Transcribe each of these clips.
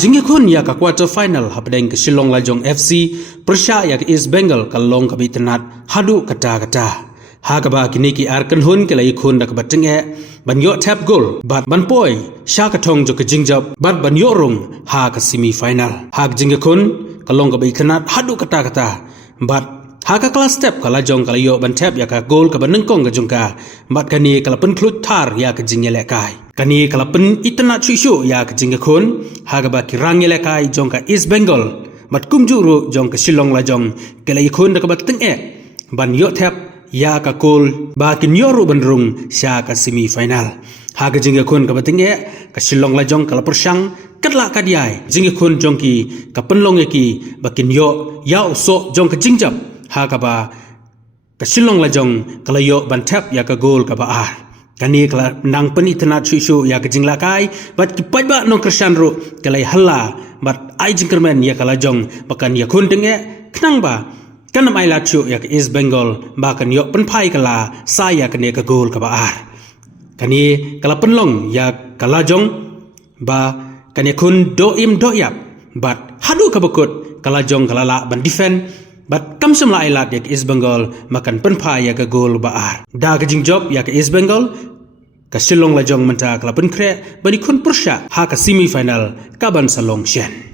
jingi kun ya ka quarter final hapdeng ke Shillong Lajong FC Persha ya ke East Bengal kalong ka bitnat hadu kata ha ka ba kini ki ar kan hun ke lai kun da ka bateng ban yo tap goal bat ban poi sha ka thong jo ke jingjap bat ban yo rung ha ka semi final ha jingi kun kalong ka bitnat hadu kata bat ha ka class step kala jong kala yo ban tap ya ka goal ka ban nengkong ka jongka bat kani kala pen khlut thar ya ka jingele kai kani kala pen itna chishu ya ka jinga khon ha ga ba ki rangele kai jongka East Bengal bat kumjuru jongka Shillong Lajong kala khon da ka bat teng ban yo tap ya ka goal ba kin yo ru ban rung sha ka semi final ha ga jinga khon ka bateng ka Shillong Lajong kala persang katla kadiai jinga khon jongki ka penlong ki bakin yo ya so jongka jingjap ha ka ba ka Shillong Lajong kala yo ban tap ya ka goal ka ba ar kani kala nang pen itna chishu ya ka jingla kai bat ki pajba nong krishan ru kala halla bat ai jingkermen ya kala jong bakan ya khun tenge knang ba kanam ai la chu ya ka East Bengal ba kan yo pen phai kala sa ya ka ne ka goal ka ba ar kani kala penlong ya kala jong ba kani khun do im do yap bat hadu ka bakut kala jong kala la ban defend bat kam sem la ilat ya East Bengal makan penpa ya ka goal ba ar da ka jing job ya ka East Bengal ka Shillong Lajong menta kala pen kre bani kun Persha ha ka semi final ka ban salong shen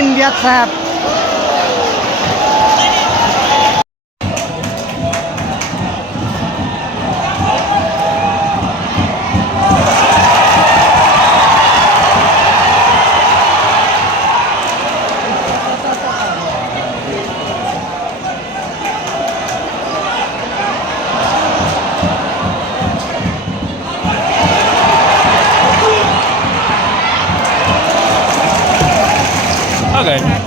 সিন্ডিয়াত সাহেব Okay.